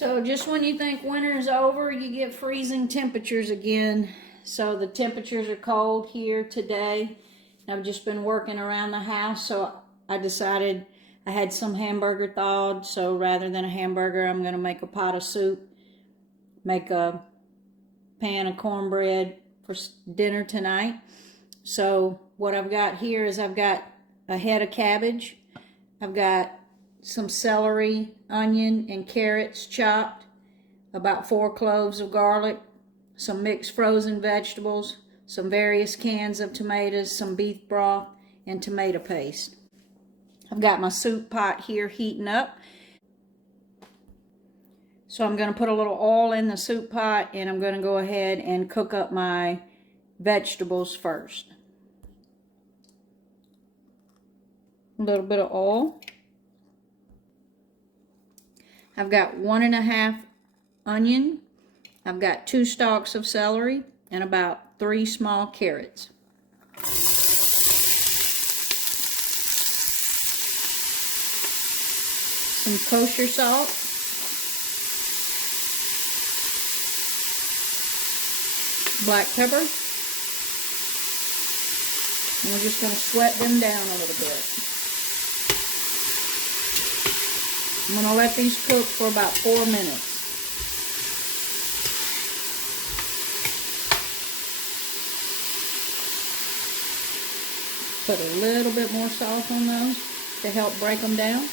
So just when you think winter's over, you get freezing temperatures again. So the temperatures are cold here today. I've just been working around the house, so I decided I had some hamburger thawed. So rather than a hamburger, I'm going to make a pot of soup, make a pan of cornbread for dinner tonight. So what I've got here is I've got a head of cabbage. I've got some celery, onion, and carrots chopped, about 4 cloves of garlic, some mixed frozen vegetables, some various cans of tomatoes, some beef broth, and tomato paste. I've got my soup pot here heating up. So I'm going to put a little oil in the soup pot, and I'm going to go ahead and cook up my vegetables first. A little bit of oil. I've got 1½ onion. I've got 2 stalks of celery and about 3 small carrots. Some kosher salt. Black pepper. And we're just going to sweat them down a little bit. I'm going to let these cook for about 4 minutes. Put a little bit more salt on those to help break them down.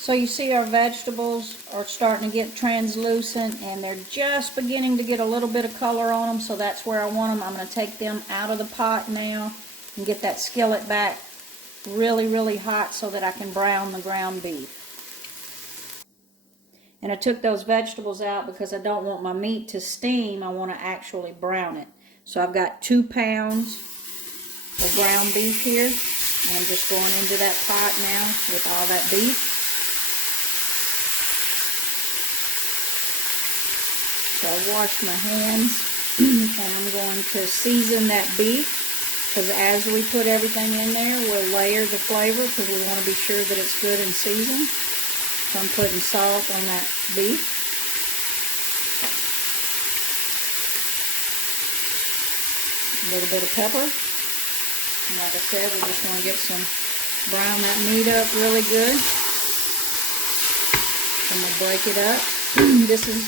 So you see our vegetables are starting to get translucent, and they're just beginning to get a little bit of color on them, so that's where I want them. I'm going to take them out of the pot now and get that skillet back really, really hot so that I can brown the ground beef. And I took those vegetables out because I don't want my meat to steam. I want to actually brown it. So I've got 2 pounds of ground beef here, and I'm just going into that pot now with all that beef. So I washed my hands, and I'm going to season that beef, because as we put everything in there, we'll layer the flavor because we want to be sure that it's good and seasoned. So I'm putting salt on that beef. A little bit of pepper. And like I said, we just want to get brown that meat up really good. And we'll break it up. This is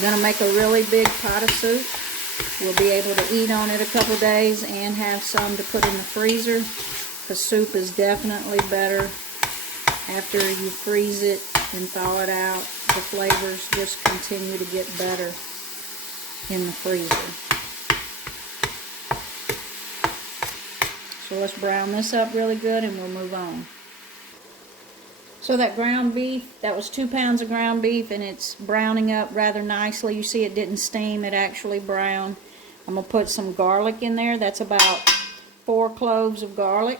going to make a really big pot of soup. We'll be able to eat on it a couple days and have some to put in the freezer. The soup is definitely better after you freeze it and thaw it out. The flavors just continue to get better in the freezer. So let's brown this up really good and we'll move on. So that ground beef, that was 2 pounds of ground beef, and it's browning up rather nicely. You see it didn't steam, it actually browned. I'm going to put some garlic in there. That's about 4 cloves of garlic.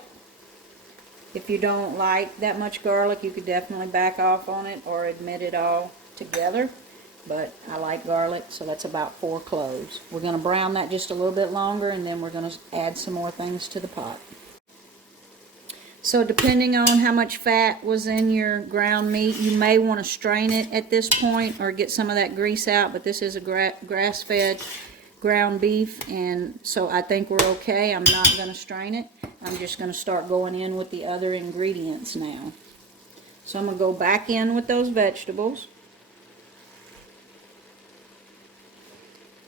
If you don't like that much garlic, you could definitely back off on it or admit it all together. But I like garlic, so that's about 4 cloves. We're going to brown that just a little bit longer, and then we're going to add some more things to the pot. So depending on how much fat was in your ground meat, you may want to strain it at this point or get some of that grease out, but this is a grass-fed ground beef, and so I think we're okay. I'm not going to strain it. I'm just going to start going in with the other ingredients now. So I'm going to go back in with those vegetables.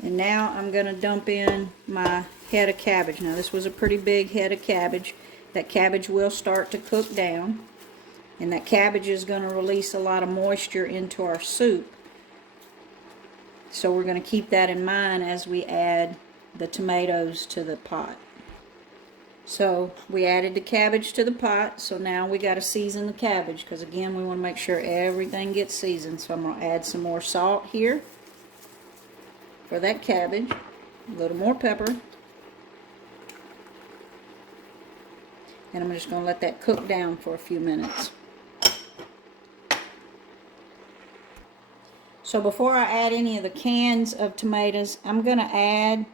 And now I'm going to dump in my head of cabbage. Now this was a pretty big head of cabbage. That cabbage will start to cook down, and that cabbage is going to release a lot of moisture into our soup. So we're going to keep that in mind as we add the tomatoes to the pot. So we added the cabbage to the pot, so now we got to season the cabbage, because again we want to make sure everything gets seasoned. So I'm going to add some more salt here for that cabbage, a little more pepper. And I'm just going to let that cook down for a few minutes. So before I add any of the cans of tomatoes, I'm going to add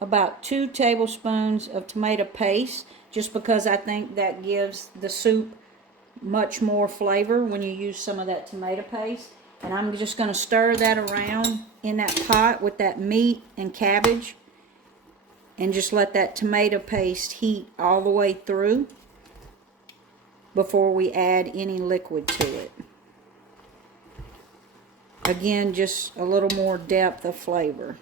about 2 tablespoons of tomato paste, just because I think that gives the soup much more flavor when you use some of that tomato paste. And I'm just going to stir that around in that pot with that meat and cabbage, and just let that tomato paste heat all the way through before we add any liquid to it. Again, just a little more depth of flavor.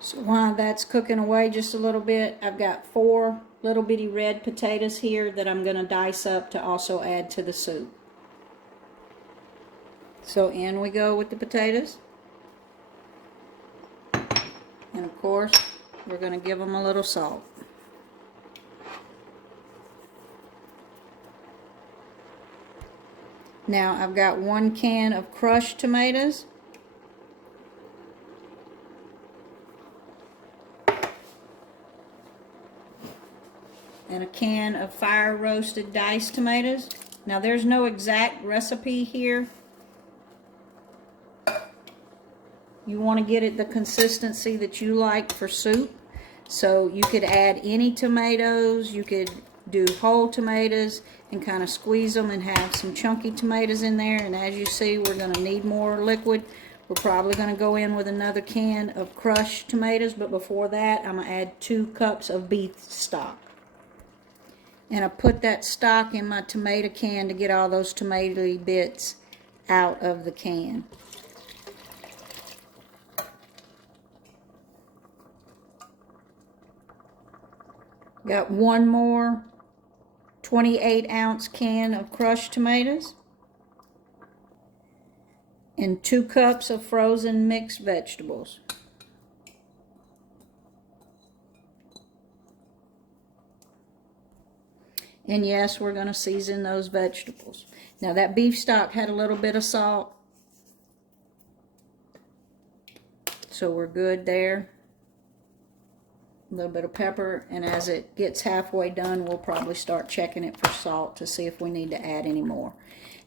So while that's cooking away just a little bit, I've got 4 little bitty red potatoes here that I'm going to dice up to also add to the soup. So in we go with the potatoes. And of course, we're going to give them a little salt. Now I've got 1 can of crushed tomatoes. And a can of fire roasted diced tomatoes. Now there's no exact recipe here. You want to get it the consistency that you like for soup. So you could add any tomatoes, you could do whole tomatoes and kind of squeeze them and have some chunky tomatoes in there. And as you see, we're going to need more liquid. We're probably going to go in with another can of crushed tomatoes, but before that I'm going to add 2 cups of beef stock. And I put that stock in my tomato can to get all those tomatoey bits out of the can. Got 1 more 28-ounce can of crushed tomatoes. And 2 cups of frozen mixed vegetables. And yes, we're going to season those vegetables. Now that beef stock had a little bit of salt, so we're good there. A little bit of pepper, and as it gets halfway done, we'll probably start checking it for salt to see if we need to add any more.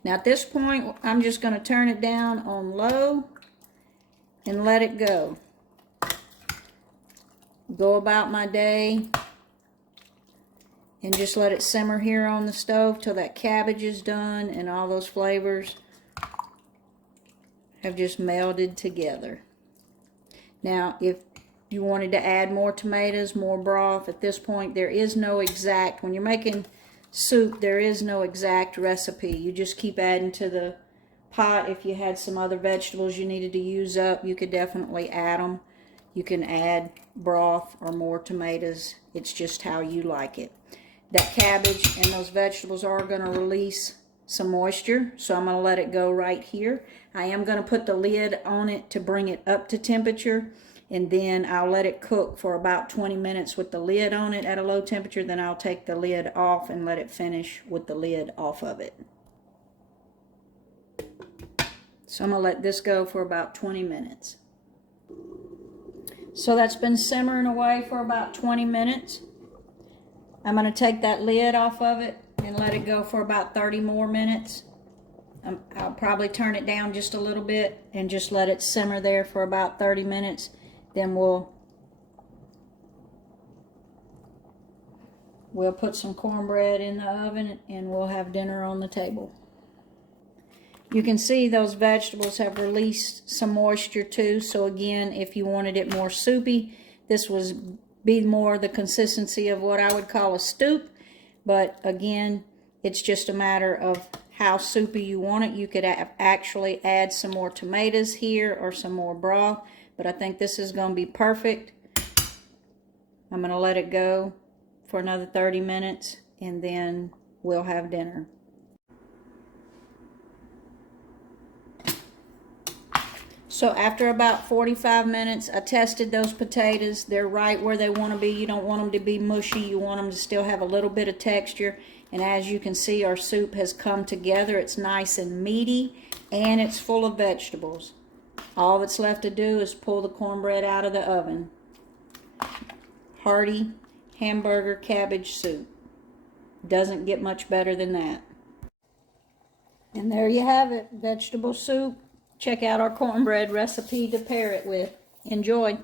Now at this point, I'm just going to turn it down on low and let it go. Go about my day. And just let it simmer here on the stove till that cabbage is done and all those flavors have just melded together. Now, if you wanted to add more tomatoes, more broth, at this point there is no exact, when you're making soup, there is no exact recipe. You just keep adding to the pot. If you had some other vegetables you needed to use up, you could definitely add them. You can add broth or more tomatoes. It's just how you like it. That cabbage and those vegetables are going to release some moisture, so I'm going to let it go right here. I am going to put the lid on it to bring it up to temperature, and then I'll let it cook for about 20 minutes with the lid on it at a low temperature. Then I'll take the lid off and let it finish with the lid off of it. So I'm going to let this go for about 20 minutes. So that's been simmering away for about 20 minutes. I'm going to take that lid off of it and let it go for about 30 more minutes. I'll probably turn it down just a little bit and just let it simmer there for about 30 minutes. Then we'll put some cornbread in the oven and we'll have dinner on the table. You can see those vegetables have released some moisture too. So again, if you wanted it more soupy, this would be more the consistency of what I would call a stoop. But again, it's just a matter of how soupy you want it. You could actually add some more tomatoes here or some more broth, but I think this is going to be perfect. I'm going to let it go for another 30 minutes and then we'll have dinner. So after about 45 minutes, I tested those potatoes. They're right where they want to be. You don't want them to be mushy. You want them to still have a little bit of texture. And as you can see, our soup has come together. It's nice and meaty, and it's full of vegetables. All that's left to do is pull the cornbread out of the oven. Hearty hamburger cabbage soup. Doesn't get much better than that. And there you have it, vegetable soup check out our cornbread recipe to pair it with. Enjoy.